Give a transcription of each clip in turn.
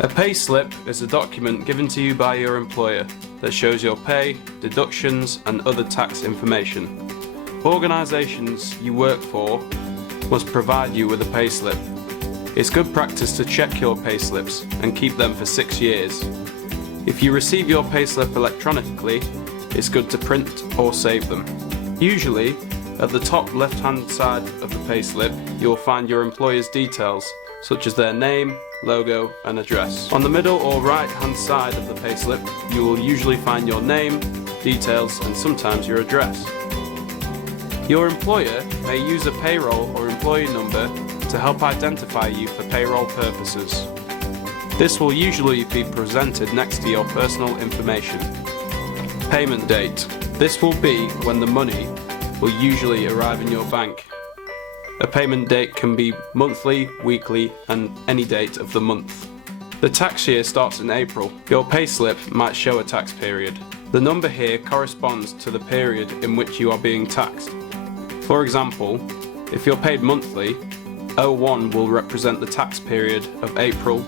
A pay slip is a document given to you by your employer that shows your pay, deductions and other tax information. Organisations you work for must provide you with a pay slip. It's good practice to check your pay slips and keep them for 6 years. If you receive your pay slip electronically, it's good to print or save them. Usually, at the top left-hand side of the pay slip, you will find your employer's details, such as their name, logo and address. On the middle or right-hand side of the pay slip, you will usually find your name, details and sometimes your address. Your employer may use a payroll or employee number to help identify you for payroll purposes. This will usually be presented next to your personal information. Payment date. This will be when the money will usually arrive in your bank. A payment date can be monthly, weekly and any date of the month. The tax year starts in April. Your payslip might show a tax period. The number here corresponds to the period in which you are being taxed. For example, if you're paid monthly, 01 will represent the tax period of April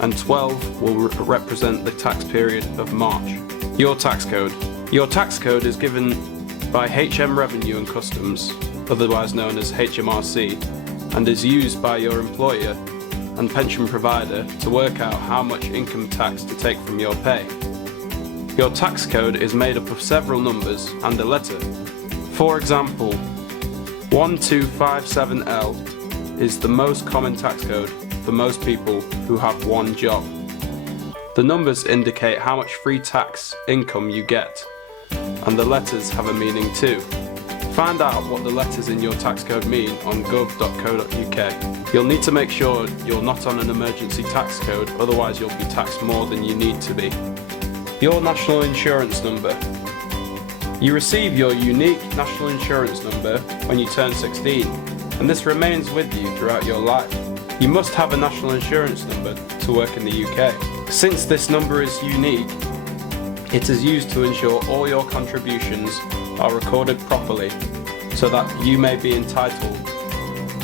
and 12 will represent the tax period of March. Your tax code. Your tax code is given by HM Revenue and Customs, otherwise known as HMRC, and is used by your employer and pension provider to work out how much income tax to take from your pay. Your tax code is made up of several numbers and a letter. For example, 1257L is the most common tax code for most people who have one job. The numbers indicate how much free tax income you get, and the letters have a meaning too. Find out what the letters in your tax code mean on gov.co.uk. You'll need to make sure you're not on an emergency tax code, otherwise you'll be taxed more than you need to be. Your national insurance number. You receive your unique national insurance number when you turn 16, and this remains with you throughout your life. You must have a national insurance number to work in the UK. Since this number is unique, it is used to ensure all your contributions are recorded properly so that you may be entitled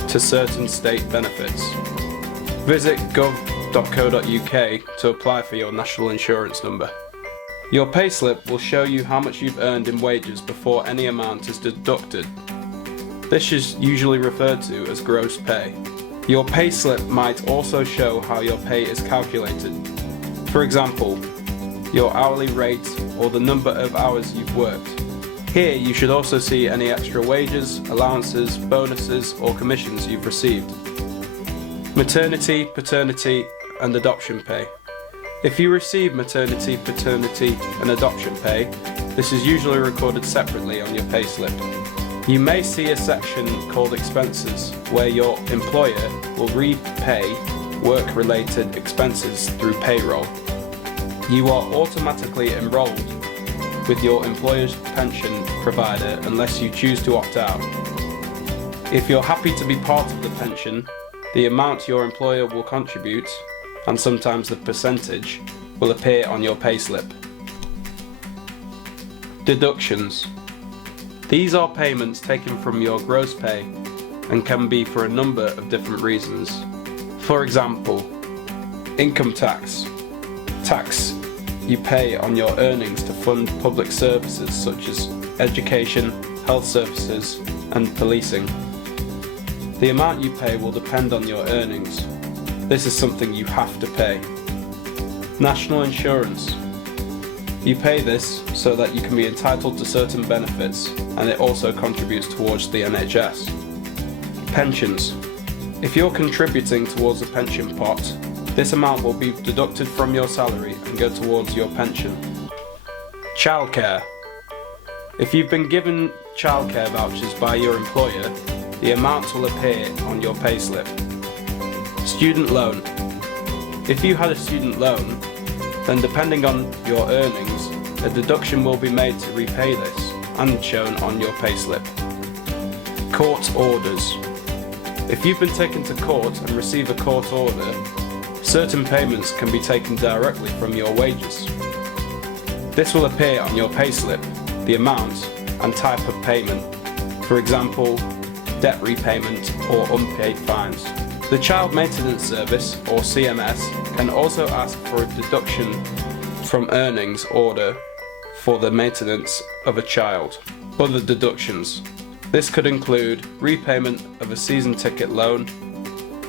to certain state benefits. Visit gov.co.uk to apply for your national insurance number. Your payslip will show you how much you've earned in wages before any amount is deducted. This is usually referred to as gross pay. Your payslip might also show how your pay is calculated. For example, your hourly rate or the number of hours you've worked. Here you should also see any extra wages, allowances, bonuses or commissions you've received. Maternity, paternity and adoption pay. If you receive maternity, paternity and adoption pay, this is usually recorded separately on your payslip. You may see a section called expenses where your employer will repay work-related expenses through payroll. You are automatically enrolled with your employer's pension provider unless you choose to opt out. If you're happy to be part of the pension, the amount your employer will contribute, and sometimes the percentage, will appear on your payslip. Deductions. These are payments taken from your gross pay and can be for a number of different reasons. For example, income tax. Tax you pay on your earnings to fund public services such as education, health services and policing. The amount you pay will depend on your earnings. This is something you have to pay. National insurance. You pay this so that you can be entitled to certain benefits, and it also contributes towards the NHS. Pensions. If you're contributing towards a pension pot, this amount will be deducted from your salary and go towards your pension. Childcare. If you've been given childcare vouchers by your employer, the amount will appear on your payslip. Student loan. If you had a student loan, then depending on your earnings, a deduction will be made to repay this and shown on your payslip. Court orders. If you've been taken to court and receive a court order, certain payments can be taken directly from your wages. This will appear on your payslip, the amount and type of payment, for example, debt repayment or unpaid fines. The Child Maintenance Service, or CMS, can also ask for a deduction from earnings order for the maintenance of a child. Other deductions. This could include repayment of a season ticket loan,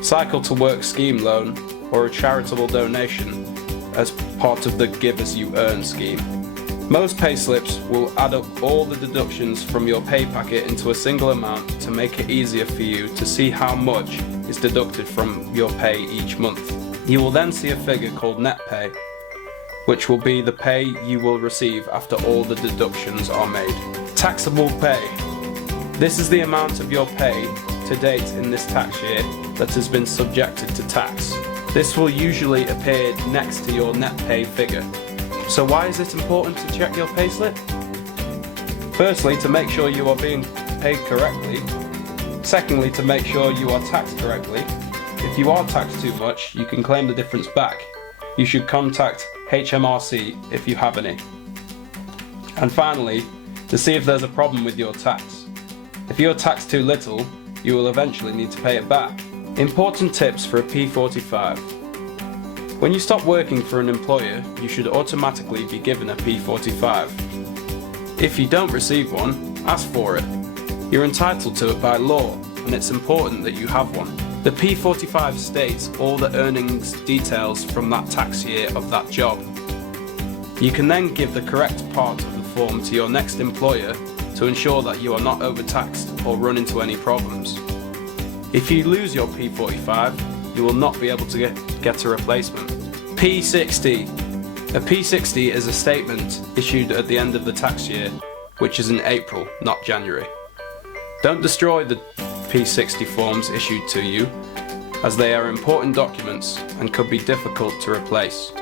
cycle to work scheme loan, or a charitable donation as part of the Give As You Earn scheme. Most payslips will add up all the deductions from your pay packet into a single amount to make it easier for you to see how much is deducted from your pay each month. You will then see a figure called net pay, which will be the pay you will receive after all the deductions are made. Taxable pay. This is the amount of your pay to date in this tax year that has been subjected to tax. This will usually appear next to your net pay figure. So why is it important to check your payslip? Firstly, to make sure you are being paid correctly. Secondly, to make sure you are taxed correctly. If you are taxed too much, you can claim the difference back. You should contact HMRC if you have any. And finally, to see if there's a problem with your tax. If you're taxed too little, you will eventually need to pay it back. Important tips for a P45. When you stop working for an employer, you should automatically be given a P45. If you don't receive one, ask for it. You're entitled to it by law, and it's important that you have one. The P45 states all the earnings details from that tax year of that job. You can then give the correct part of the form to your next employer to ensure that you are not overtaxed or run into any problems. If you lose your P45, you will not be able to get a replacement. P60. A P60 is a statement issued at the end of the tax year, which is in April, not January. Don't destroy the P60 forms issued to you, as they are important documents and could be difficult to replace.